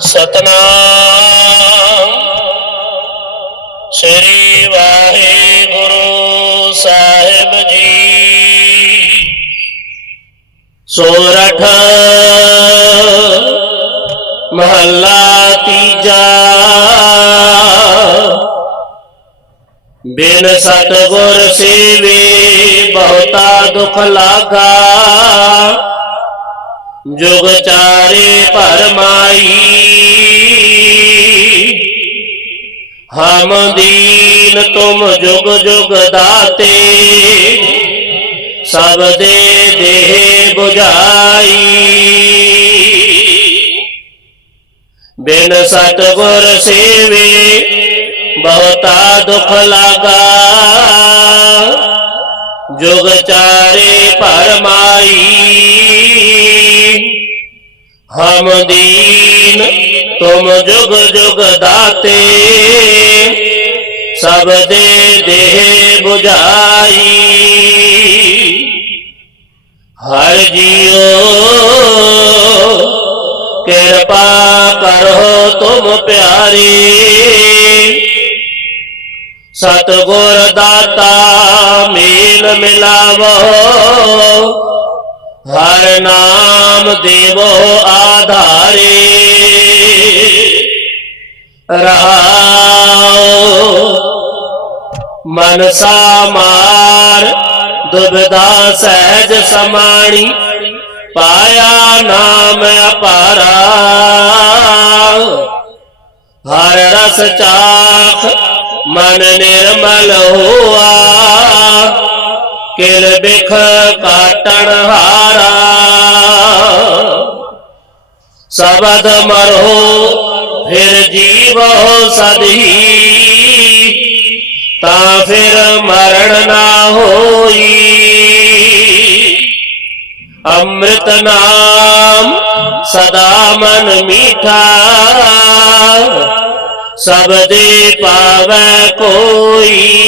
सतनाम। श्री वाहे गुरु साहेब जी। सोरठ महला तीजा। बिन सतगुर सेवे बहुता दुख लागा। जुग चा हरे परमाई। हम दीन तुम जुग जुग दाते, सब दे दे बुझाई। बिन सतगुर सेवे बहुता दुख लगा। जुग चारे परमाई। हम दीन तुम जुग जुग दाते, सब दे दे बुझाई। हर जियो कृपा करो तुम प्यारी। सतगुर दाता मेल मिलावो। हर नाम देवो आधारे। राओ मन मार, दुबदा सहज समाणी, पाया नाम अपारा। हर रस चाख, मन निर्मल हुआ। ਕਿਲ ਬਿਖ ਕਾਟਣ ਹਾਰਾ। ਸਬਦ ਮਰੋ, ਫਿਰ ਜੀਵੋ ਸਦਹੀ ਤਾਂ ਫਿਰ ਮਰਨ ਨਾ ਹੋਈ। ਅੰਮ੍ਰਿਤ ਨਾਮ ਸਦਾ ਮਨ ਮੀਠਾ। ਸਭ ਦੇ ਪਾਵੈ ਕੋਈ।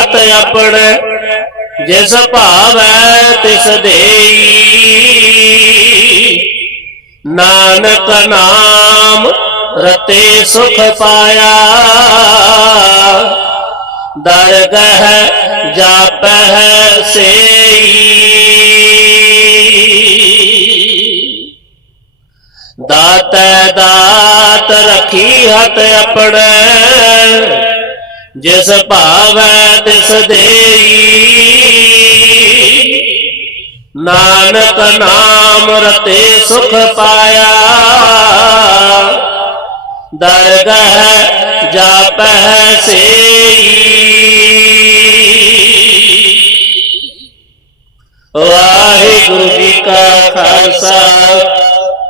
रत अपने जिस भाव है तिस दे नानक नाम रते सुख पाया। दरगह जापह सेई। दात दात रखी हत अपने जिस भावै तिस दे नानक नाम रते सुख पाया दरगह जापह से वाहे गुरु जी का खालसा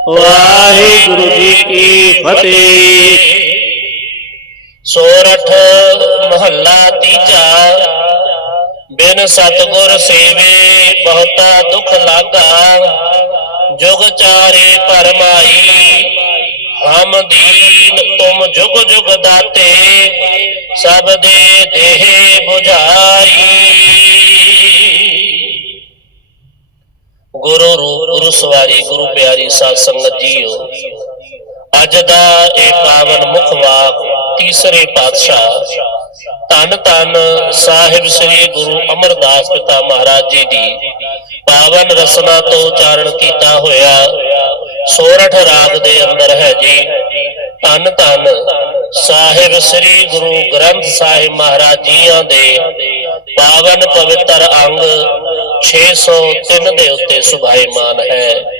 वाहे गुरु जी की फतेह ਸੋਰਠ ਮਹੱਲਾ ਤੀਜਾ। ਬਿਨ ਸਤਗੁਰ ਸੇਵੇ ਬਹੁਤਾ ਦੁਖ ਲਾਗਾ। ਜੁਗ ਚਾਰੇ ਪਰਮਾਈ ਹਮ ਦੀਨ ਤੁਮ ਜੁਗ ਜੁਗ ਦਾਤੇ। ਸਭ ਦੇ ਦੇਹ 부ਝਾਈ ਗੁਰੂ ਰੂਪ ਗੁਰੂ ਸਵਾਰੀ, ਗੁਰੂ ਪਿਆਰੀ ਸਾਧ ਸੰਗਤ ਜੀਓ। ਅੱਜ ਦਾ ਇਹ ਪਾਵਨ ਮੁਖ ਵਾਕ ਤੀਸਰੇ ਪਾਤਸ਼ਾਹ ਧੰਨ ਧੰਨ ਸਾਹਿਬ ਸ੍ਰੀ ਗੁਰੂ ਅਮਰਦਾਸ ਪਿਤਾ ਮਹਾਰਾਜ ਜੀ ਦੀ ਪਾਵਨ ਰਸਨਾ ਤੋਂ ਉਚਾਰਨ ਕੀਤਾ ਹੋਇਆ ਸੋਰਠ ਰਾਗ ਦੇ ਅੰਦਰ ਹੈ ਜੀ। ਧੰਨ ਧੰਨ ਸਾਹਿਬ ਸ੍ਰੀ ਗੁਰੂ ਗ੍ਰੰਥ ਸਾਹਿਬ ਮਹਾਰਾਜ ਜੀਆਂ ਦੇ ਪਾਵਨ ਪਵਿੱਤਰ ਅੰਗ 603 ਦੇ ਉੱਤੇ ਸੁਭਾਈਮਾਨ ਹੈ।